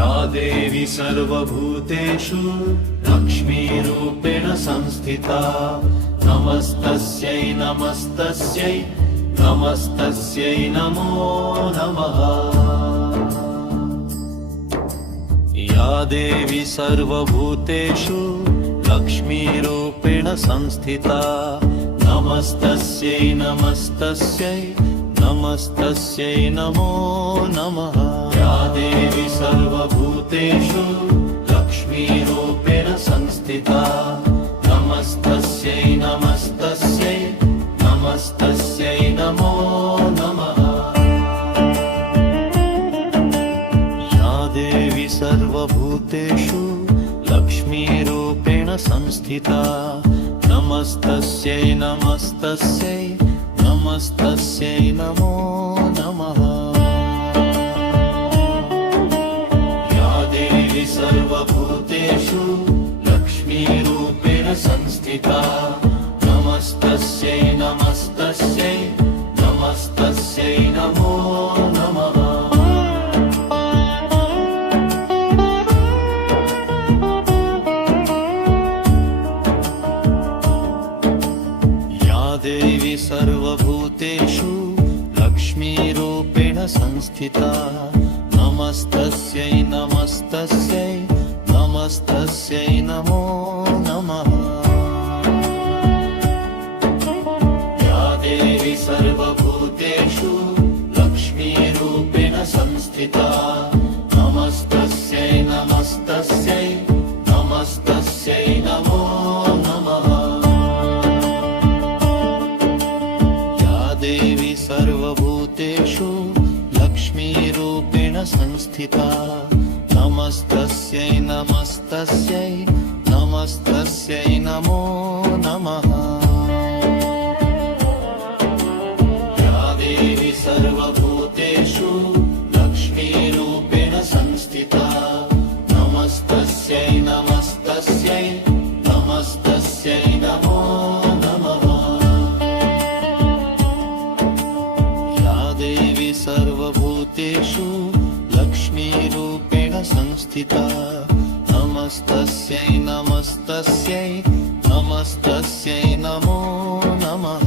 या देवी सर्वभूतेषु लक्ष्मीरूपेण संस्थिता नमस्तस्यै नमस्तस्यै नमस्तस्यै नमो नमः। या देवी सर्वभूतेषु लक्ष्मीरूपेण संस्थिता नमस्तस्यै नमस्तस्यै नमस्तस्यै नमो नमः। या देवी सर्वभूतेषु लक्ष्मीरूपेण संस्थिता नमस्तस्यै नमस्तस्यै नमस्तस्यै नमो नमः। या देवी सर्वभूतेषु लक्ष्मीरूपेण संस्थिता नमस्तस्यै नमस्तस्यै नमस्तस्यै नमो नमः। या देवी सर्वभूतेषु लक्ष्मीरूपेण संस्थिता नमस्तस्यै नमस्तस्यै नमस्तस्यै नमो नमः। या देवी सर्वभूतेषु लक्ष्मीरूपेण संस्थिता नमस्तस्यै नमस्तस्यै नमस्तस्यै नमो नमः। या देवी सर्वभूतेषु लक्ष्मीरूपेण संस्थिता नमस्तस्यै नमस्तस्यै नमस्तस्यै नमो नमः। या देवी सर्वभूतेषु लक्ष्मीरूपेण संस्थिता नमस्तस्यै नमस्तस्यै नमस्तस्यै नमो नमः। या देवी सर्वभूतेषु लक्ष्मीरूपेण संस्थिता नमस्तस्यै नमस्तस्यै नमस्तस्यै नमो नमः। या देवी सर्वभूतेषु लक्ष्मीरूपेण संस्थिता नमस्तस्यै नमस्तस्यै नमस्तस्यै नमो नमः।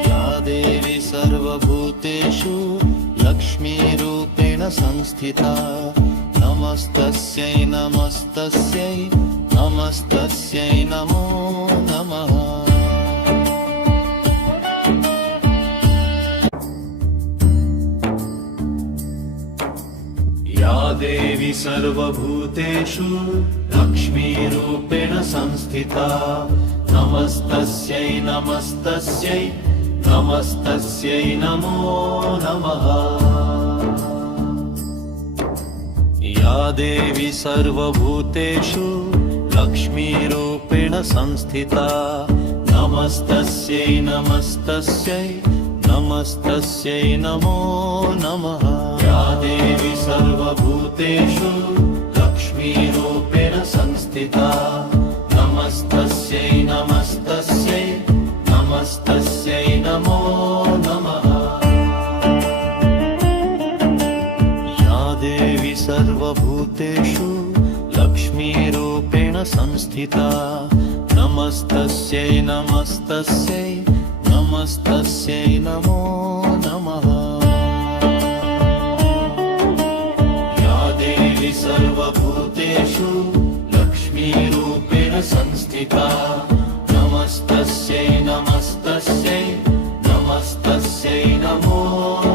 या देवी सर्वभूतेषु लक्ष्मीरूपेण संस्थिता नमस्तस्यै नमस्तस्यै नमस्तस्यै नमो नमः। या देवी सर्वभूतेषु लक्ष्मीरूपेण संस्थिता नमस्तस्यै नमस्तस्यै नमस्तस्यै नमो नमः। या देवी सर्वभूतेषु लक्ष्मीरूपेण संस्थिता नमस्तस्यै नमस्तस्यै नमस्तस्यै नमो नमः। या देवी सर्वभूतेषु लक्ष्मीरूपेण संस्थिता नमस्तस्यै नमस्तस्यै नमस्तस्यै नमो नमः। या देवी सर्वभूतेषु लक्ष्मीरूपेण संस्थिता नमस्तस्यै नमस्तस्यै नमस्तस्यै नमो नमः। या देवी सर्वभूतेषु लक्ष्मीरूपेण संस्थिता नमस्तस्यै नमस्तस्यै नमस्तस्यै नमो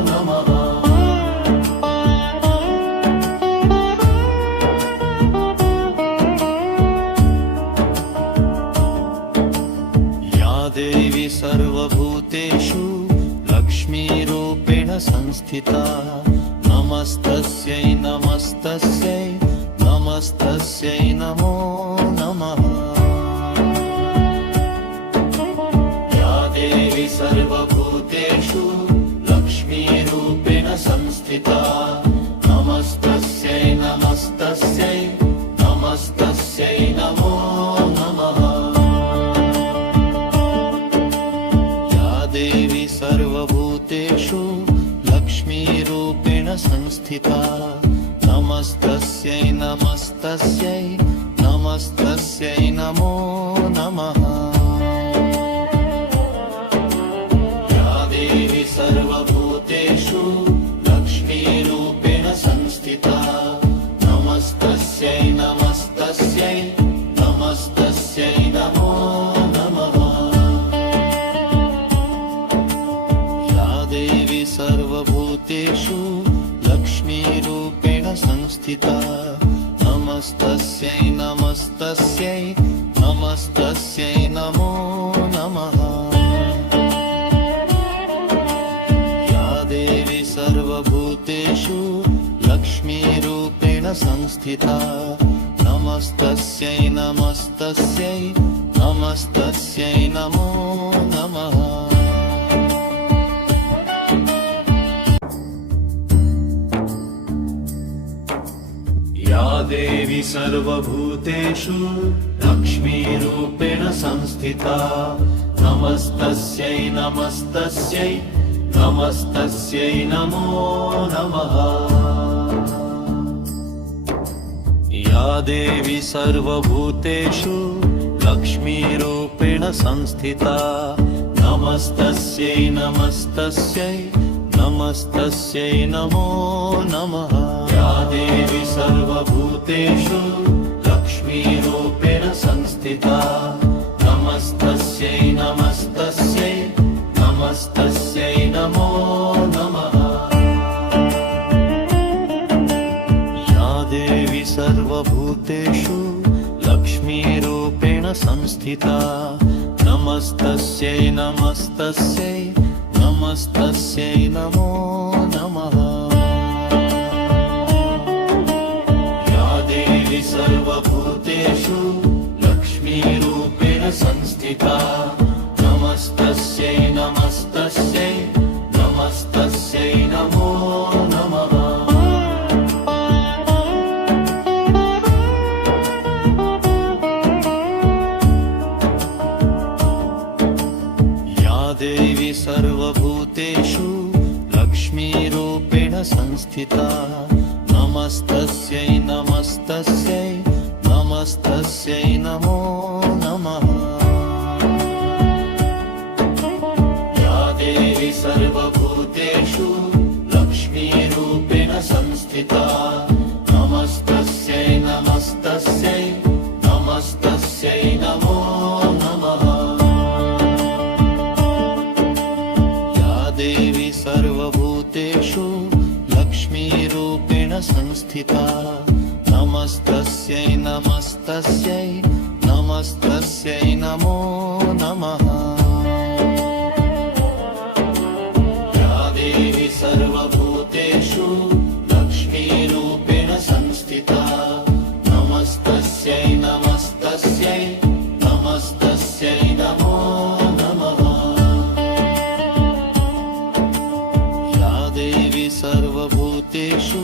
नमः। या देवी सर्वभूतेषु लक्ष्मीरूपेण संस्थिता नमस्तस्यै नमस्तस्यै नमस्तस्यै नमो नमः। या देवी सर्वभूतेषु लक्ष्मीरूपेण संस्थिता नमस्तस्यै नमस्तस्यै नमस्तस्यै नमो नमः। या देवी सर्वभूतेषु लक्ष्मीरूपेण संस्थिता नमस्तस्यै नमस्तस्यै नमस्तस्यै नमो नमः या देवी सर्वभूतेषु लक्ष्मीरूपेण संस्थिता नमस्तस्यै नमस्तस्यै नमस्तस्यै नमो नमः या देवी सर्वभूतेषु लक्ष्मीरूपेण संस्थिता नमस्तस्यै नमस्तस्यै नमस्तस्यै नमो नमः या देवी सर्वभूतेषु लक्ष्मीरूपेण संस्थिता नमस्तस्यै नमस्तस्यै नमस्तस्यै नमो नमः या देवी सर्वभूतेषु लक्ष्मीरूपेण संस्थिता नमस्तस्यै नमस्तस्यै नमस्तस्यै नमो नमः या देवी सर्वभूतेषु लक्ष्मीरूपेण संस्थिता नमस्तस्यै नमस्तस्यै नमस्तस्यै नमो नमः या देवी सर्वभूतेषु लक्ष्मीरूपेण संस्थिता नमस्तस्यै नमस्तस्यै नमस्तस्यै नमो नमः या देवी सर्वभूतेषु लक्ष्मीरूपेण संस्थिता नमस्तस्यै नमस्तस्यै नमस्तस्यै नमो नमः या देवी सर्वभूतेषु लक्ष्मीरूपेण संस्थिता नमस्तस्यै नमस्तस्यै नमस्तस्यै नमो नमः या देवी सर्वभूतेषु लक्ष्मीरूपेण संस्थिता नमस्तस्यै नमस्तस्यै नमस्तस्यै नमो नमः या देवी सर्वभूतेषु लक्ष्मीरूपेण संस्थिता नमस्तस्यै नमस्तस्यै नमस्तस्यै नमो नमः या देवी सर्वभूतेषु लक्ष्मीरूपेण संस्थिता नमस्तस्यै नमस्तस्यै नमस्तस्यै नमो नमः या देवी सर्वभूतेषु लक्ष्मीरूपेण संस्थिता नमस्तस्यै नमस्तस्यै नमस्तस्यै नमो नमः या देवी सर्वभूतेषु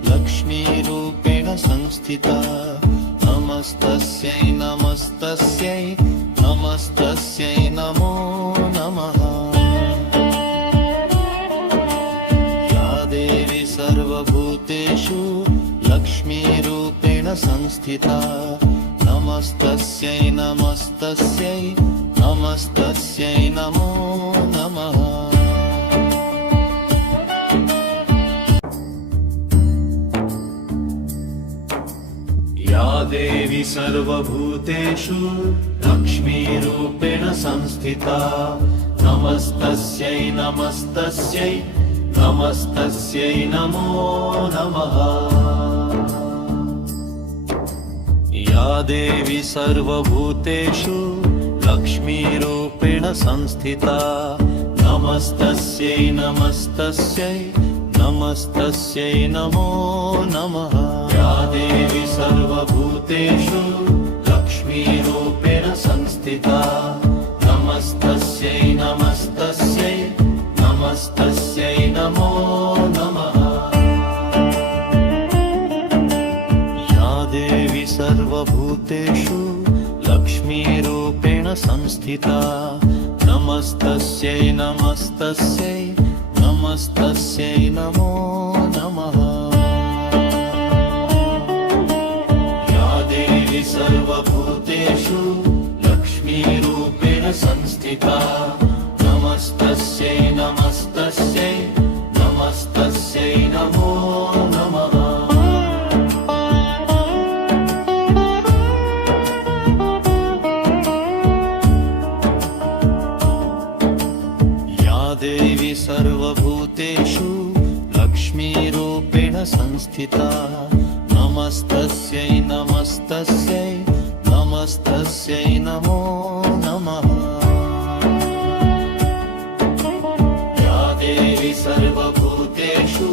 लक्ष्मीरूपेण संस्थिता नमस्तस्यै नमस्तस्यै नमस्तस्यै नमो नमः या देवी सर्वभूतेषु लक्ष्मीरूपेण संस्थिता नमस्तस्यै नमस्तस्यै नमस्तस्यै नमो नमः या देवी सर्वभूतेषु लक्ष्मीरूपेण संस्थिता नमस्तस्यै नमस्तस्यै नमस्तस्यै नमो नमः या देवी सर्वभूतेषु लक्ष्मीरूपेण संस्थिता नमस्तस्यै नमस्तस्यै नमस्तस्यै नमो नमः या देवी सर्वभूतेषु लक्ष्मीरूपेण संस्थिता नमस्तस्यै नमस्तस्यै नमस्तस्यै नमो नमः या देवी सर्वभूतेषु लक्ष्मीरूपेण संस्थिता नमस्तस्यै नमस्तस्यै नमस्तस्यै नमो नमः। या देवी सर्वभूतेषु लक्ष्मीरूपेण संस्थिता नमस्तस्यै नमस्तस्यै नमस्तस्यै नमो नमः। देवी सर्वभूतेषु लक्ष्मीरूपेण संस्थिता नमस्तस्यै नमस्तस्यै नमस्तस्यै नमो नमः। या देवी सर्वभूतेषु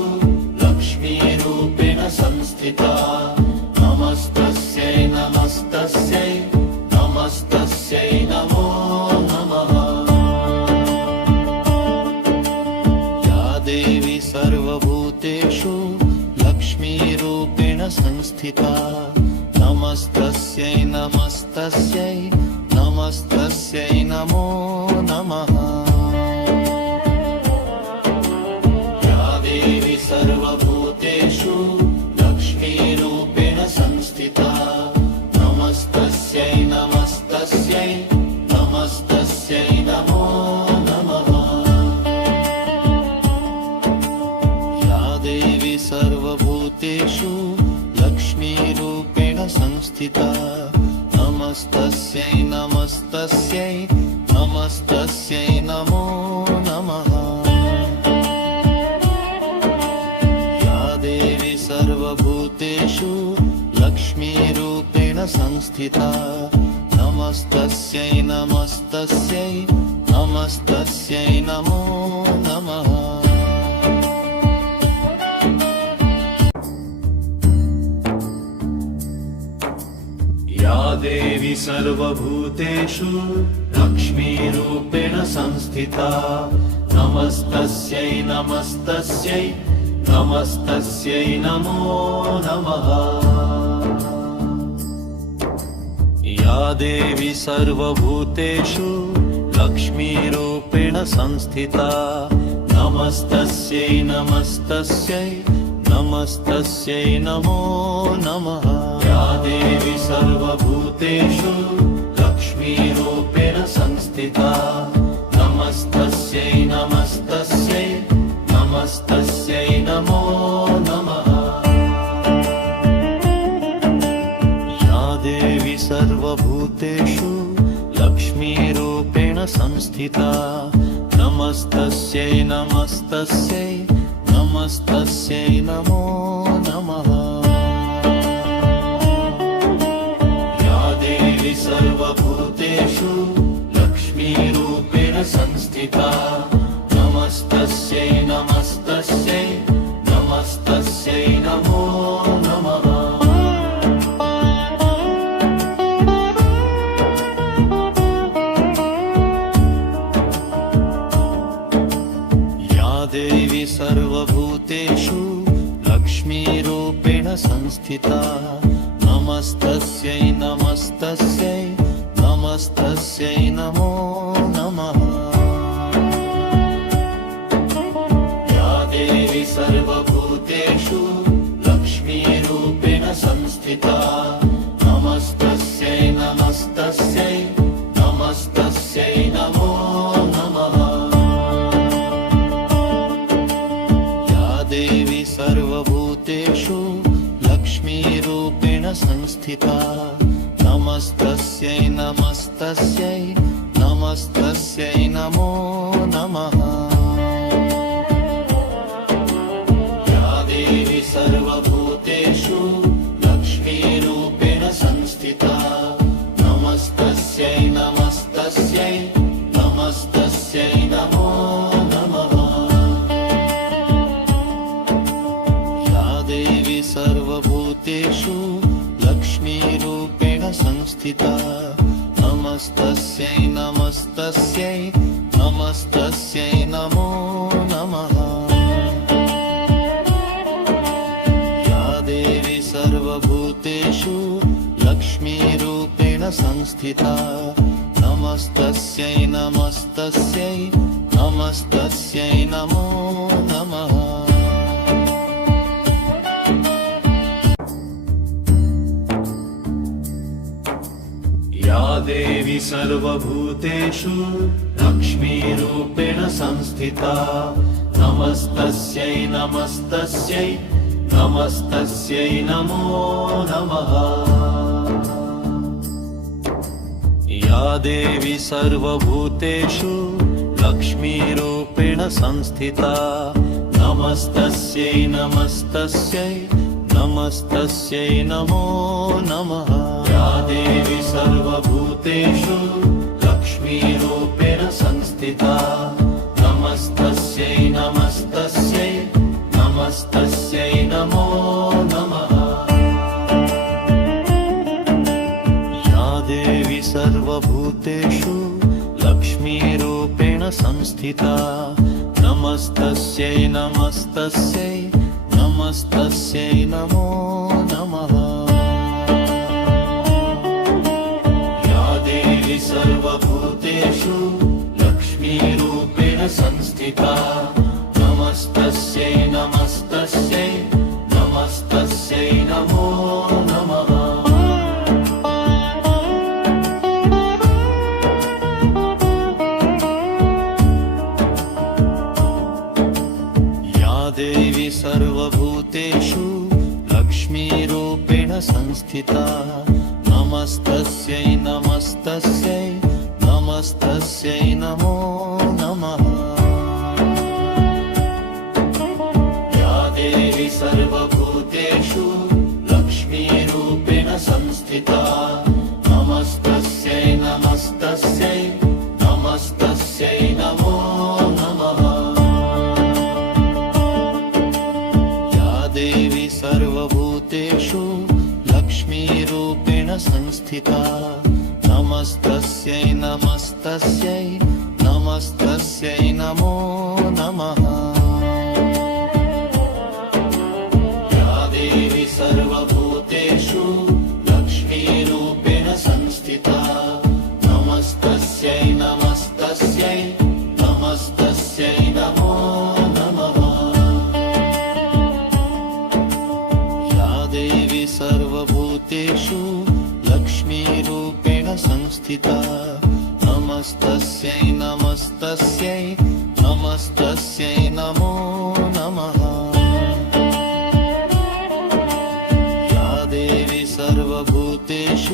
लक्ष्मीरूपेण संस्थिता नमस्तस्यै नमस्तस्यै नमस्तस्यै नमो नमः। देवी सर्वभूतेषु लक्ष्मीरूपेण संस्थिता नमस्तस्यै नमस्तस्यै नमस्तस्यै नमो नमः। या देवी सर्वभूतेषु लक्ष्मीरूपेण संस्थिता नमस्तस्यै नमस्तस्यै नमस्तस्यै नमो नमः। सर्वभूतेषु लक्ष्मीरूपेण संस्थिता नमस्तस्यै नमस्तस्यै नमस्तस्यै नमो नमः। या देवी सर्वभूतेषु लक्ष्मीरूपेण संस्थिता नमस्तस्यै नमस्तस्यै नमस्तस्यै नमो नमः। या देवी सर्वभूतेषु लक्ष्मीरूपेण संस्थिता नमस्तस्यै नमस्तस्यै नमस्तस्यै नमो नमः। या देवी सर्वभूतेषु लक्ष्मीरूपेण संस्थिता नमस्तस्यै नमस्तस्यै नमस्तस्यै नमो नमः। या देवी सर्वभूतेषु लक्ष्मीरूपेण संस्थिता नमस्तस्यै नमस्तस्यै नमस्तस्यै नमो नमः। या देवी सर्वभूतेषु लक्ष्मीरूपेण संस्थिता नमस्तस्यै नमस्तस्यै नमस्तस्यै नमो नमः। या देवी सर्वभूतेषु लक्ष्मीरूपेण संस्थिता नमस्तस्यै नमस्तस्यै नमस्तस्यै नमो नमः। देवी सर्वभूतेषु लक्ष्मीरूपेण संस्थिता नमस्तस्यै नमस्तस्यै नमस्तस्यै नमो नमः। या देवी सर्वभूतेषु लक्ष्मीरूपेण संस्थिता नमस्तस्यै नमस्तस्यै नमस्तस्यै नमो नमः। देवी सर्वभूतेषु लक्ष्मीरूपेण संस्थिता नमस्तस्यै नमस्तस्यै नमस्तस्यै नमो नमः। या देवी सर्वभूतेषु लक्ष्मीरूपेण संस्थिता नमस्तस्यै नमस्तस्यै नमस्तस्यै नमो नमः। सर्वभूतेषु लक्ष्मीरूपेण संस्थिता नमस्तस्यै नमस्तस्यै नमस्तस्यै नमो नमः। या देवी सर्वभूतेषु लक्ष्मीरूपेण संस्थिता नमस्तस्यै नमस्तस्यै नमस्तस्यै नमो नमः। या देवी सर्वभूतेषु लक्ष्मीरूपेण संस्थिता नमस्तस्यै नमस्तस्यै नमस्तस्यै नमो नमः। या देवी सर्वभूतेषु लक्ष्मीरूपेण संस्थिता नमस्तस्यै नमस्तस्यै नमस्तस्यै नमो नमः। या देवी सर्वभूतेषु लक्ष्मीरूपेण संस्थिता नमस्तस्यै नमस्तस्यै नमस्तस्यै नमो नमः। या देवी सर्वभूतेषु लक्ष्मीरूपेण संस्थिता नमस्तस्यै नमस्तस्यै नमस्तस्यै नमो नमः। या देवी सर्वभूतेषु लक्ष्मीरूपेण संस्थिता नमस्तस्यै नमस्तस्यै नमस्तस्यै नमो नमः। या देवी सर्वभूतेषु लक्ष्मीरूपेण संस्थिता नमस्तस्यै नमस्तस्यै नमस्तस्यै नमो नमः। या देवी सर्वभूतेषु लक्ष्मीरूपेण संस्थिता नमस्तस्यै नमस्तस्यै नमस्तस्यै नमो नमः। या देवी सर्वभूतेषु लक्ष्मीरूपेण संस्थिता नमस्तस्यै नमस्तस्यै नमस्तस्यै नमो नमः। या देवी सर्वभूतेषु लक्ष्मीरूपेण संस्थिता नमस्तस्यै नमस्तस्यै नमस्तस्यै नमो नमः। या देवी सर्वभूतेषु लक्ष्मीरूपेण संस्थिता नमस्तस्यै नमस्तस्यै नमस्तस्यै नमो नमः। या देवी सर्वभूतेषु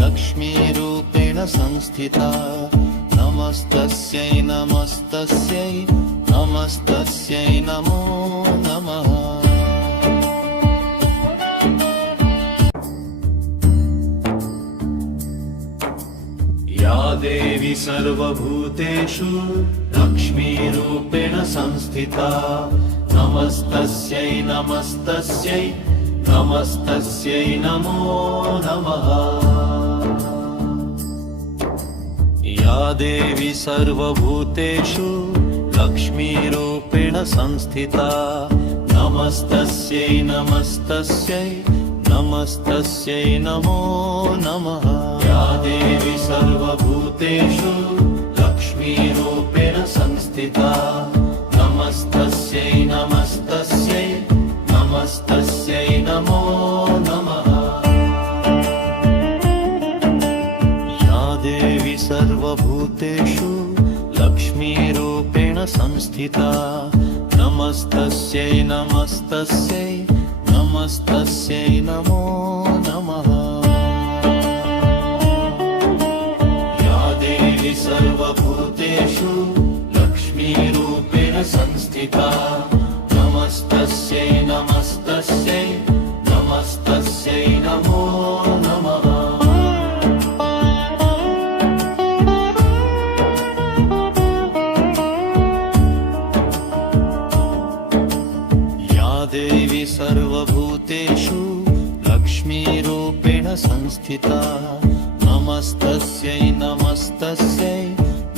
लक्ष्मीरूपेण संस्थिता नमस्तस्यै नमस्तस्यै नमस्तस्यै नमो नमः। या देवी सर्वभूतेषु लक्ष्मीरूपेण संस्थिता नमस्तस्यै नमस्तस्यै नमस्तस्यै नमो नमः। या देवी सर्वभूतेषु लक्ष्मीरूपेण संस्थिता नमस्तस्यै नमस्तस्यै नमस्तस्यै नमो नमः। या देवी सर्वभूतेषु लक्ष्मीरूपेण संस्थिता नमस्तस्यै नमस्तस्यै नमस्तस्यै नमो नमः। या देवी सर्वभूतेषु लक्ष्मीरूपेण संस्थिता नमस्तस्यै नमस्तस्यै नमस्तस्यै नमो नमः। या देवी सर्वभूतेषु लक्ष्मीरूपेण संस्थिता नमस्तस्यै नमस्तस्यै नमस्तस्यै नमो नमः। या देवी सर्वभूतेषु लक्ष्मीरूपेण संस्थिता नमस्तस्यै नमस्तस्यै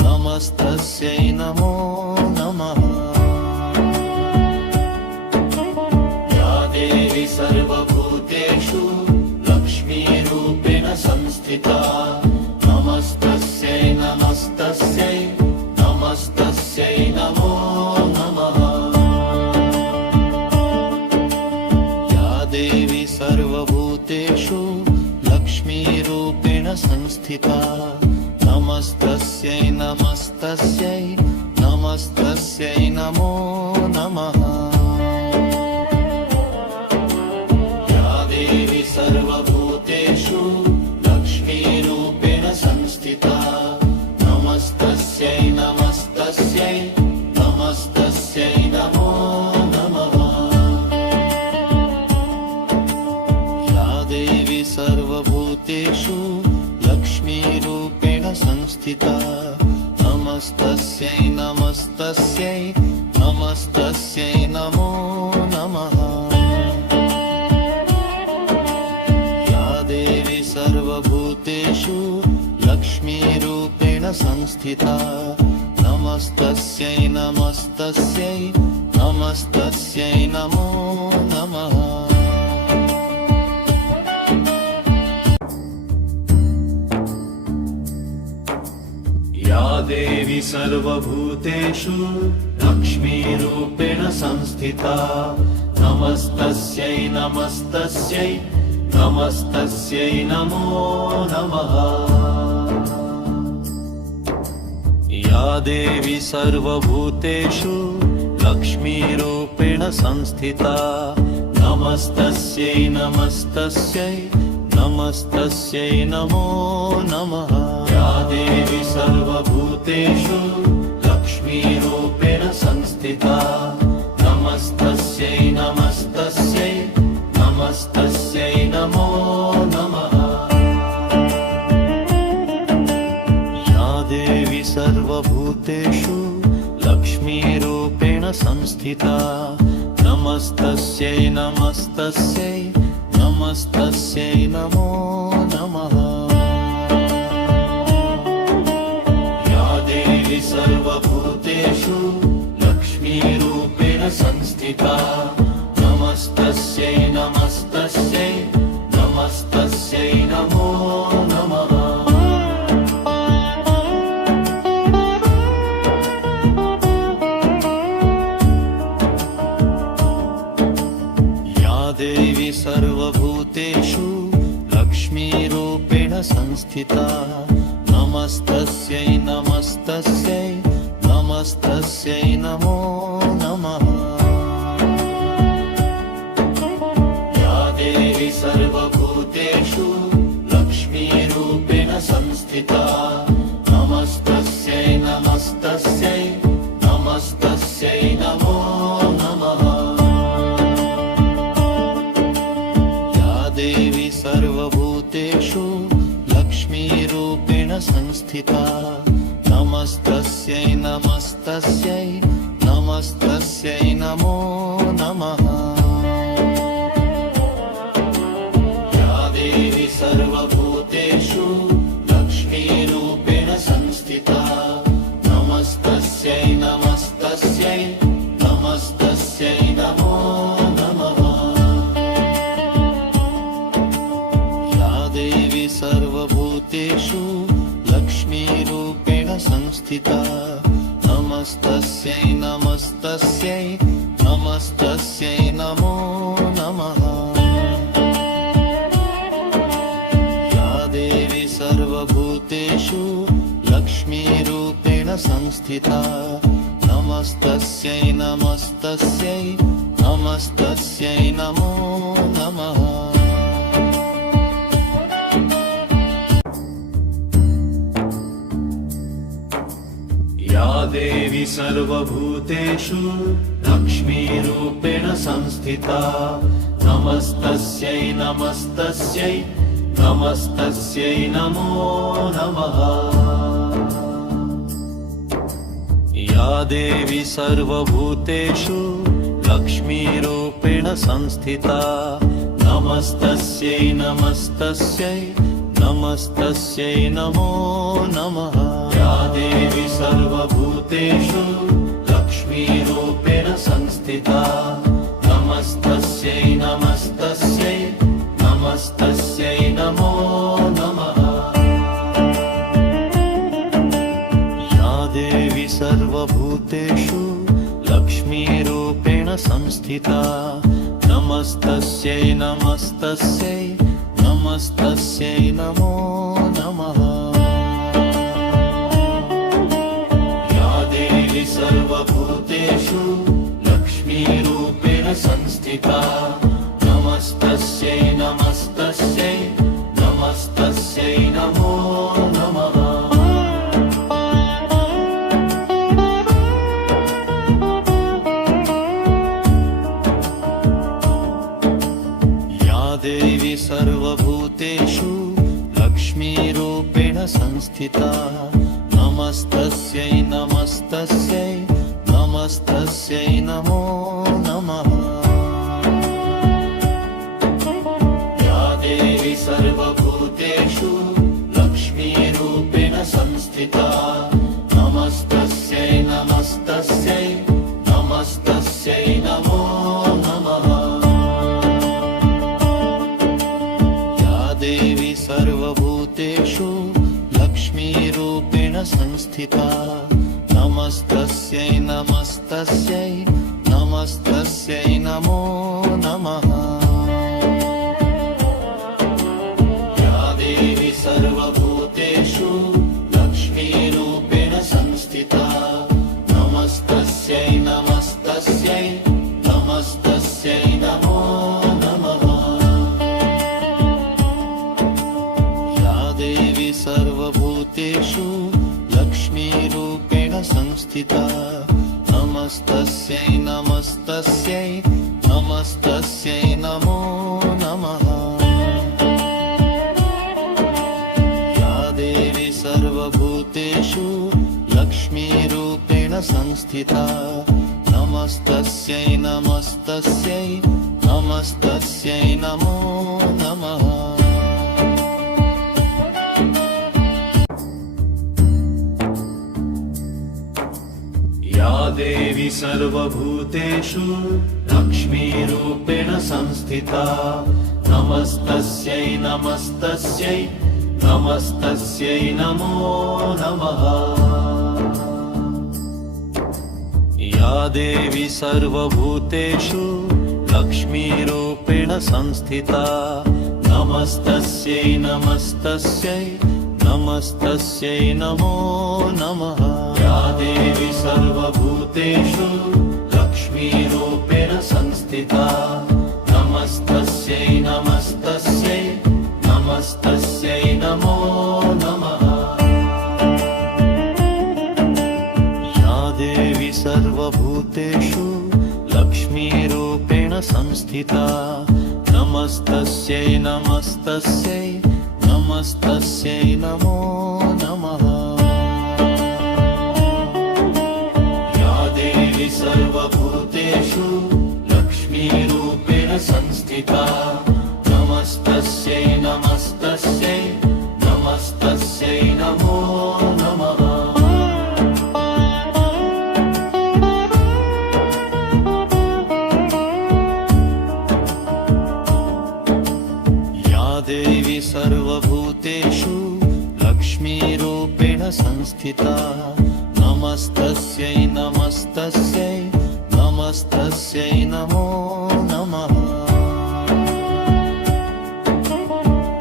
नमस्तस्यै नमो नमः। या देवी सर्वभूतेषु लक्ष्मीरूपेण संस्थिता नमस्तस्यै नमस्तस्यै नमस्तस्यै नमस्तस्यै नमस्तस्यै नमस्तस्यै नमो नमः। या देवी सर्वभूतेषु लक्ष्मीरूपेण संस्थिता नमस्तस्यै नमस्तस्यै नमस्तस्यै नमो नमः। या देवी सर्वभूतेषु लक्ष्मीरूपेण संस्थिता नमस्तस्यै नमस्तस्यै नमस्तस्यै नमो नमः। या देवी सर्वभूतेषु लक्ष्मीरूपेण संस्थिता नमस्तस्यै नमस्तस्यै नमस्तस्यै नमो नमः। या देवी सर्वभूतेषु लक्ष्मीरूपेण संस्थिता नमस्तस्यै नमस्तस्यै नमस्तस्यै नमो नमः। या देवी सर्वभूतेषु लक्ष्मीरूपेण संस्थिता नमस्तस्यै नमस्तस्यै नमस्तस्यै नमो नमः। या देवी सर्वभूतेषु लक्ष्मीरूपेण संस्थिता नमस्तस्यै नमस्तस्यै नमस्तस्यै नमो नमः। या देवी सर्वभूतेषु लक्ष्मीरूपेण संस्थिता नमस्तस्यै नमस्तस्यै नमस्तस्यै नमो नमः। या देवी सर्वभूतेषु लक्ष्मीरूपेण संस्थिता नमस्तस्यै नमस्तस्यै नमस्तस्यै नमो नमः। या देवी सर्वभूतेषु लक्ष्मीरूपेण संस्थिता नमस्तस्यै नमस्तस्यै नमस्तस्यै नमो नमः। या देवी सर्वभूतेषु लक्ष्मीरूपेण संस्थिता नमस्तस्यै नमस्तस्यै नमस्तस्यै नमो नमः। या देवी सर्वभूतेषु लक्ष्मीरूपेण संस्थिता नमस्तस्यै नमस्तस्यै नमस्तस्यै नमो नमः। या देवी सर्वभूतेषु लक्ष्मीरूपेण संस्थिता नमस्तस्यै नमस्तस्यै नमस्तस्यै नमो नमः। या देवी सर्वभूतेषु लक्ष्मीरूपेण संस्थिता नमस्तस्यै नमस्तस्यै नमस्तस्यै नमो नमः। या देवी सर्वभूतेषु लक्ष्मीरूपेण संस्थिता नमस्तस्यै नमस्तस्यै नमस्तस्यै नमो नमः। या देवी सर्वभूतेषु लक्ष्मीरूपेण संस्थिता नमस्तस्यै नमस्तस्यै नमस्तस्यै नमो नमः। या देवी सर्वभूतेषु लक्ष्मीरूपेण संस्थिता नमस्तस्यै नमस्तस्यै नमस्तस्यै नमो नमः। या देवी सर्वभूतेषु लक्ष्मीरूपेण संस्थिता नमस्तस्यै नमस्तस्यै नमस्तस्यै नमो नमः। या देवी सर्वभूतेषु लक्ष्मीरूपेण संस्थिता नमस्तस्यै नमस्तस्यै नमस्तस्यै नमो नमः। संस्थिता नमस्तस्यै नमस्तस्यै नमस्तस्यै नमो नमः या देवी सर्वभूतेषु लक्ष्मीरूपेण संस्थिता नमस्तस्यै नमस्तस्यै नमस्तस्यै नमो नमः या देवी सर्वभूतेषु लक्ष्मीरूपेण संस्थिता नमस्तस्यै नमस्तस्यै नमस्तस्यै नमो नमः या देवी सर्वभूतेषु लक्ष्मीरूपेण संस्थिता नमस्तस्यै नमस्तस्यै नमस्तस्यै नमो नमः या देवी सर्वभूतेषु लक्ष्मीरूपेण संस्थिता नमस्तस्यै नमस्तस्यै नमस्तस्यै नमो नमः या देवी सर्वभूतेषु लक्ष्मीरूपेण संस्थिता नमस्तस्यै नमस्तस्यै नमस्तस्यै नमो नमः या देवी सर्वभूतेषु लक्ष्मीरूपेण संस्थिता नमस्तस्यै नमस्तस्यै नमस्तस्यै नमो नमः या देवी सर्वभूतेषु लक्ष्मीरूपेण संस्थिता नमस्तस्यै नमस्तस्यै नमस्तस्यै नमो नमः या देवी सर्वभूतेषु लक्ष्मीरूपेण संस्थिता नमस्तस्यै नमस्तस्यै नमस्तस्यै नमो नमः या देवी सर्वभूतेषु लक्ष्मीरूपेण संस्थिता नमस्तस्यै नमस्तस्यै नमस्तस्यै नमो नमः या देवी सर्वभूतेषु लक्ष्मीरूपेण संस्थिता नमस्तस्यै नमस्तस्यै नमस्तस्यै नमो नमः या देवी सर्वभूतेषु लक्ष्मीरूपेण संस्थिता नमस्तस्यै नमस्तस्यै नमस्तस्यै नमो नमः या देवी सर्वभूतेषु लक्ष्मीरूपेण संस्थिता नमस्तस्यै नमस्तस्यै नमस्तस्यै नमो नमः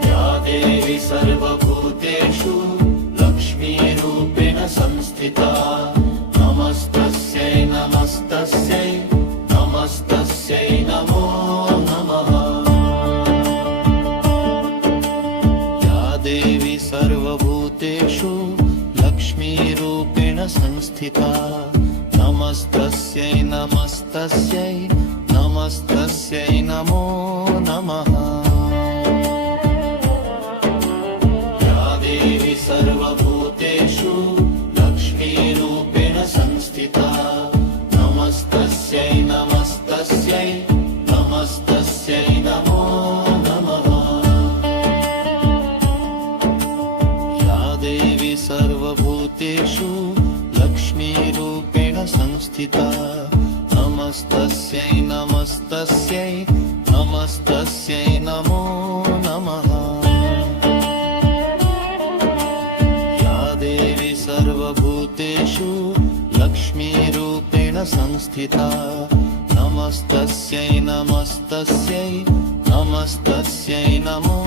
या देवी सर्वभूतेषु लक्ष्मीरूपेण संस्थिता नमस्तस्यै नमस्तस्यै नमस्तस्यै नमो नमः या देवी सर्वभूतेषु लक्ष्मीरूपेण संस्थिता नमस्तस्यै नमस्तस्यै नमस्तस्यै नमो नमः या देवी सर्वभूतेषु लक्ष्मीरूपेण संस्थिता नमस्तस्यै नमस्तस्यै नमस्तस्यै नमो नमः या देवी सर्वभूतेषु लक्ष्मीरूपेण संस्थिता नमस्तस्यै नमस्तस्यै नमस्तस्यै नमो नमः या देवी सर्वभूतेषु लक्ष्मीरूपेण संस्थिता नमस्तस्यै नमस्तस्यै नमस्तस्यै नमो